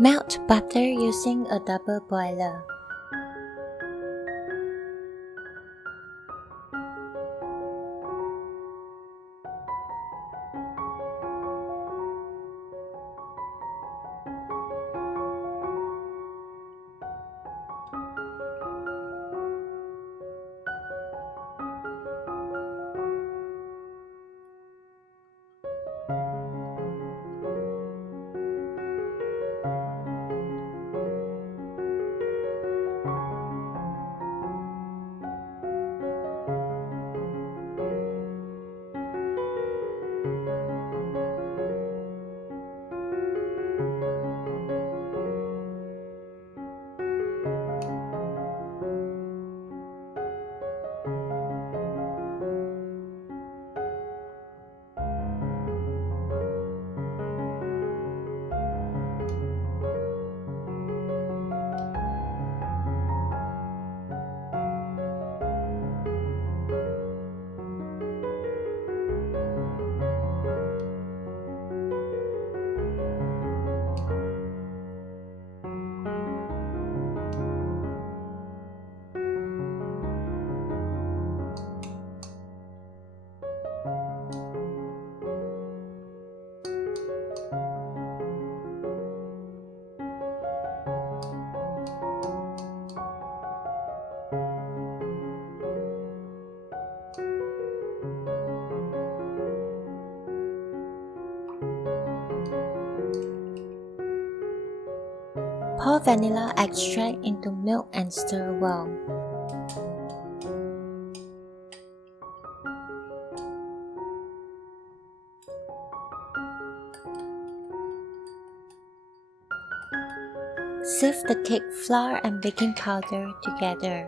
Melt butter using a double boiler. Pour vanilla extract into milk and stir well. Sift the cake flour and baking powder together.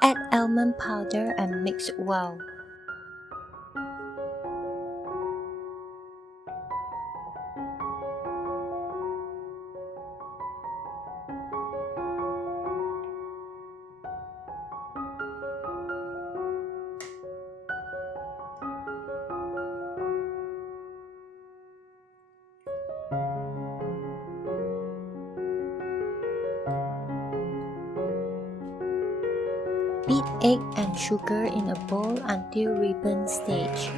Add almond powder and mix well. Beat egg and sugar in a bowl until ribbon stage.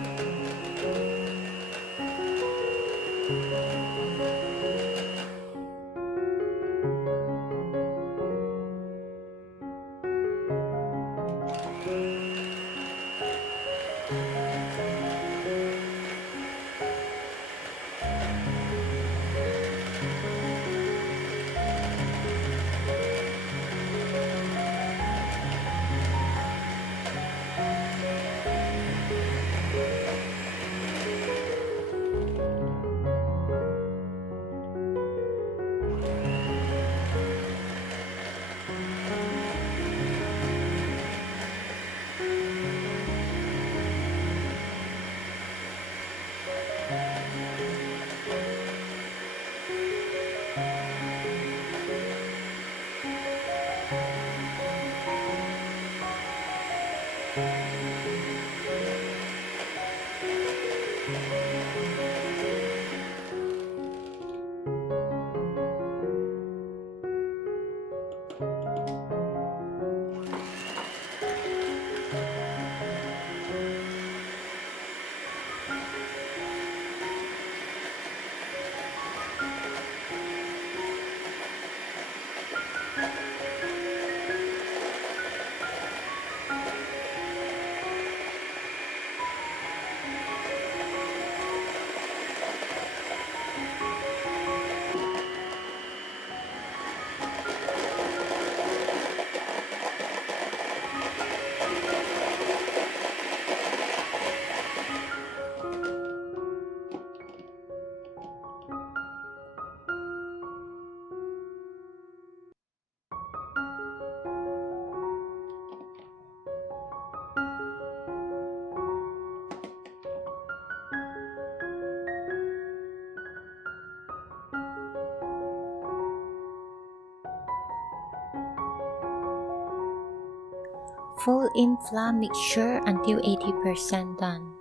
Fold in flour mixture until 80% done.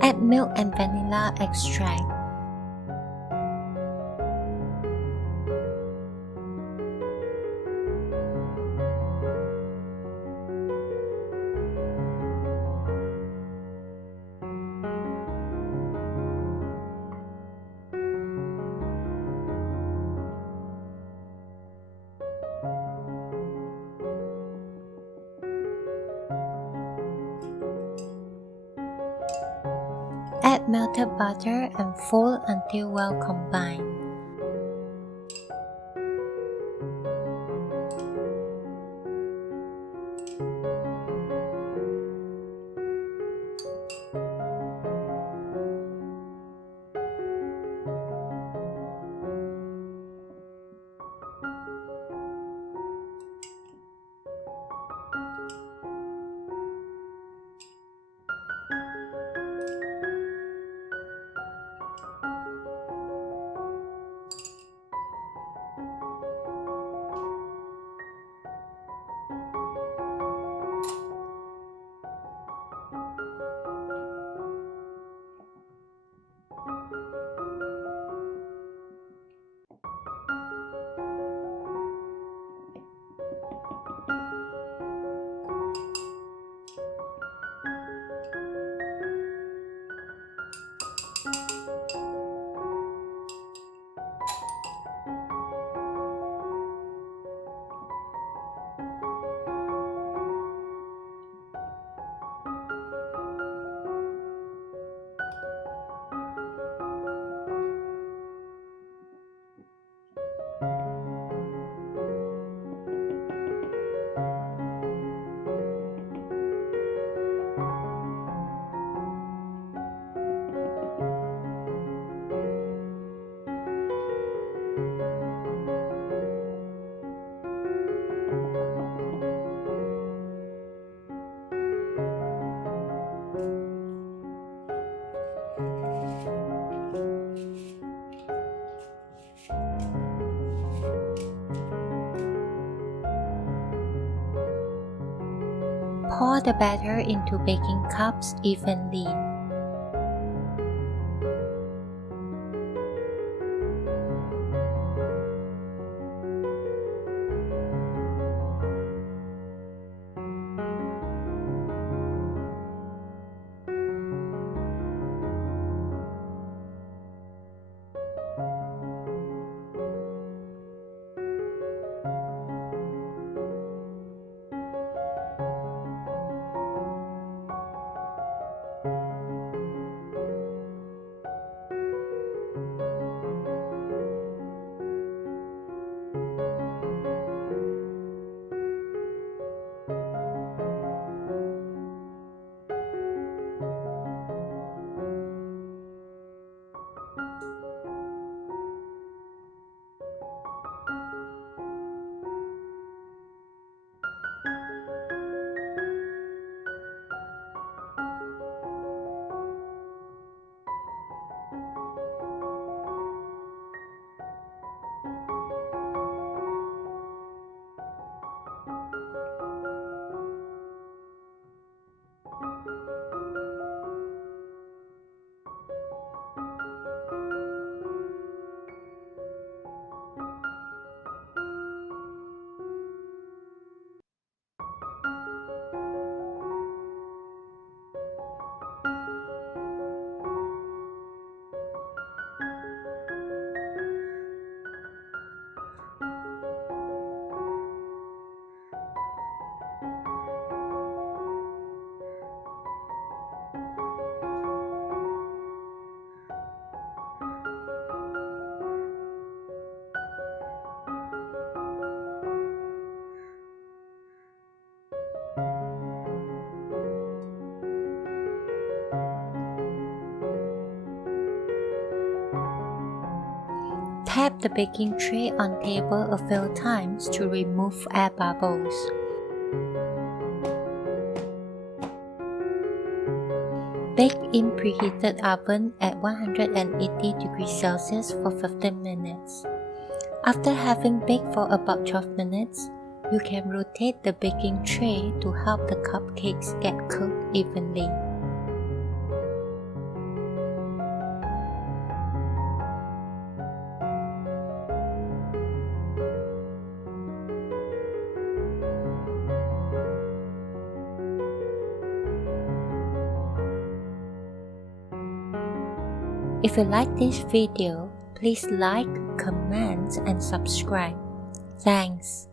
Add milk and vanilla extract. Add melted butter and fold until well combined. Pour the batter into baking cups evenly. Tap the baking tray on table a few times to remove air bubbles. Bake in preheated oven at 180 degrees Celsius for 15 minutes. After having baked for about 12 minutes, you can rotate the baking tray to help the cupcakes get cooked evenly. If you like this video, please like, comment, and subscribe. Thanks.